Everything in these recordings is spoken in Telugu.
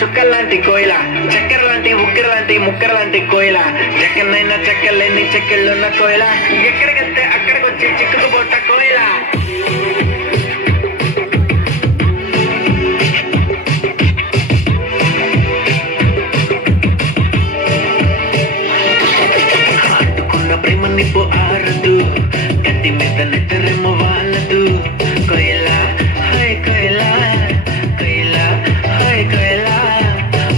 చుక్కల్లాంటి కోయిల, చక్కెర లాంటి ఉక్కెర లాంటి ముక్కర లాంటి కోయిల, చెక్కనైనా చెక్కలేని చెక్కెళ్ళున్న కోయిల, ఎక్కడికెళ్తే అక్కడికొచ్చి చిక్కుకుపోట కోయిల. ఆడుకున్న ప్రేమ నిప్పు ఆరదు, గట్టి మీద నెత్తరేమో వాళ్ళదు. కోయిల హాయ్ కోయిల, కోయిల హాయ్ కోయిల,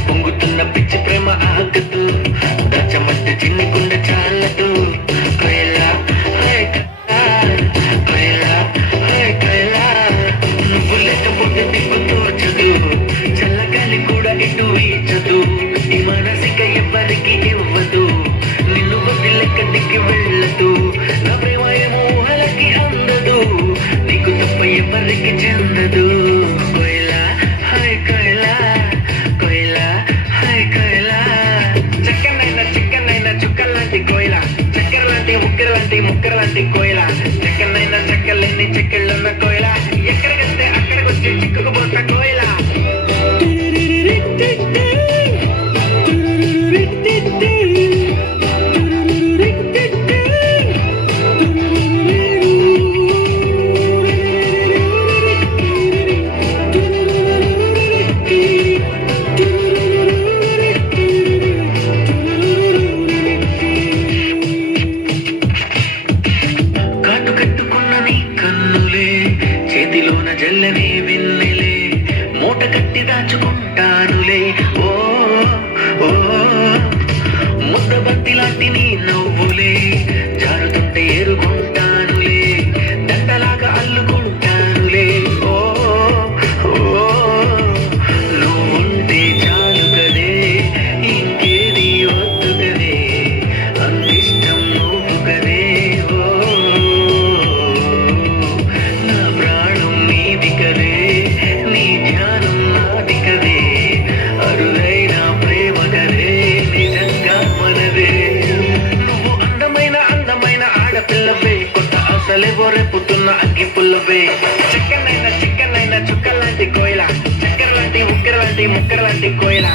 పొంగుతున్న పిచ్చి ప్రేమ ఆగదు, దాచమంటే చిన్ని గుండె చాలదు. కోయిల హాయ్ కోయిల, హాయ్ కోయిల, నువ్వు లేకపోతే దిక్కు తోచదు, చల్లగాలి కూడా ఇటు వీచదు, ఈ మనసిక ఎవరికి ఇవ్వదు, నిన్ను వదిలెక్కడికి వెళ్ళదు, నా ప్రేమ ఏమో ఊహలకి అందదు, నీకు తప్ప ఎవరికి చెందదు. కోయిల హాయ్ కోయిల, కోయిల హాయ్ కోయిల, చిక్కనైనా చుక్కల్లాంటి కోయిల, చక్కెర లాంటి ఉక్కెర లాంటి ముక్కర లాంటి కోయిల, చెక్కనైనా చెక్కలేని చెక్కెళ్ళున్న కోయిల, ఎక్కడికెళ్తే అక్కడికొచ్చి చిక్కుకుపోత కోయిల. చేతిలోన జల్లనే వెన్నెలే, మూట కట్టి దాచుకుంటానులే. ఓ ఓ ముద్దబంతి లాంటి నీ నవ్వులే, జారుతుంటే ఎరుగుంటానులే, దండలాగా అల్లుకుంటానులే. ఓ ఓ నువ్వుంటే చాలు కదే, ఇంకేది వద్దు కదే, అంతిష్టం నువ్వు కదే. ఓ నీ ధ్యానం నాది కదే, అరుదైన ప్రేమ కదే, నిజంగా మనదే. నువ్వు అందమైన ఆడపిల్లవే, కొత్త ఆశలేవో రేపుతున్న అగ్గి పుల్లవే, చిక్కనైనా చుక్కల్లాంటి కోయిల, చక్కెర లాంటి ఉక్కెర లాంటి ముక్కర లాంటి కోయిల,